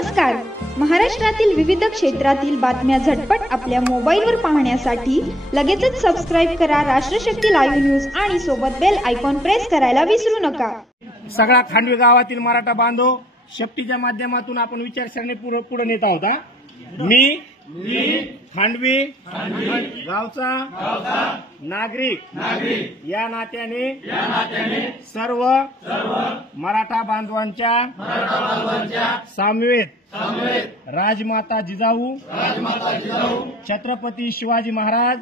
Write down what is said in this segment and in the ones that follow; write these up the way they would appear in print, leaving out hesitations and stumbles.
नमस्कार. महाराष्ट्रातील विविध क्षेत्रातील बातम्या झटपट आपल्या मोबाईलवर पाहण्यासाठी लगेचच सबस्क्राइब करा राष्ट्रशक्ती लाईव्ह न्यूज आणि सोबत बेल आयकॉन प्रेस करायला विसरू नका. सगळा खांडवी गावातील मराठा बांधव शेपटीच्या माध्यमातून आपण विचारसरणी पुढे नेत आहोत. मी खांडवी गावचा नागरिक या नात्याने सर्व मराठा बांधवांच्या सामवेत राजमाता जिजाऊ छत्रपती शिवाजी महाराज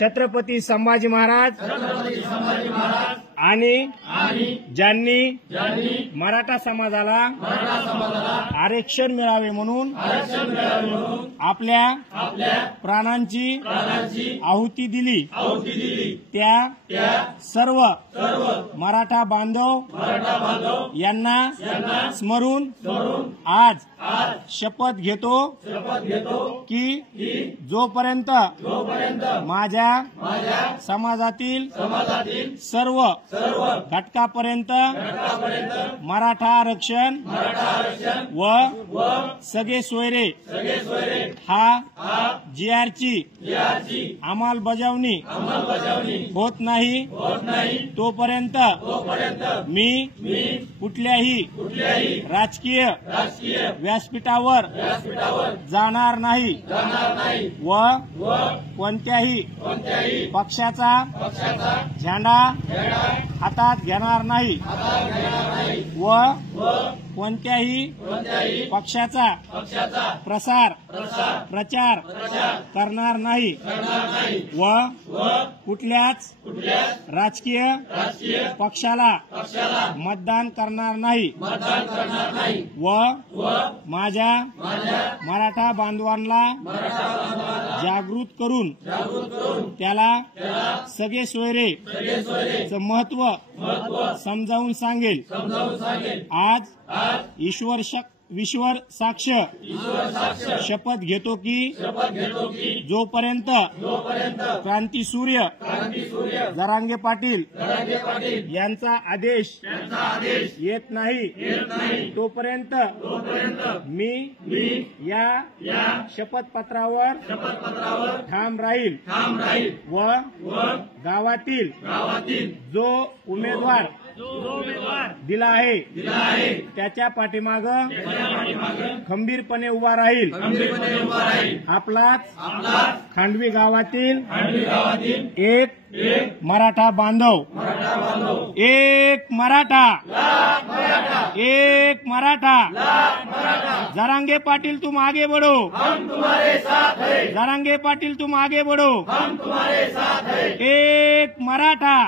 छत्रपती संभाजी महाराज आणि ज्यांनी मराठा समाजाला आरक्षण मिळावे म्हणून आपल्या प्राणांची आहुती दिली त्या सर्व मराठा बांधव यांना स्मरून आज शपथ घेतो की जोपर्यंत माझ्या समाजातील सर्व घटकापर्यंत मराठा आरक्षण व सगळे सोयरे हा जीआरची अंमलबजावणी होत नाही तोपर्यंत मी कुठल्याही राजकीय व्यासपीठावर जाणार नाही व कोणत्याही पक्षाचा झेंडा हातात घेणार नाही व कोणत्याही पक्षाचा प्रचार करणार नाही व कुठल्याच राजकीय पक्षाला मतदान करणार नाही व माझ्या मराठा बांधवांना जागृत करून त्याला सगळे सोयरेचं महत्व समजावून सांगेल. आज ईश्वर साक्ष शपथ घेतो की जोपर्यंत क्रांतीसूर्य जरांगे पाटील यांचा आदेश येत नाही तोपर्यंत मी या शपथपत्रावर ठाम राहील व गावातील जो उमेदवार दिला आहे त्याच्या पाठीमाग खंबीरपणे उभा राहील. आपलाच खांडवी गावातील एक मराठा बांधव एक मराठा जरांगे पाटिल तुम आगे बढ़ो जरांगे पाटिल तुम आगे बढ़ो एक मराठा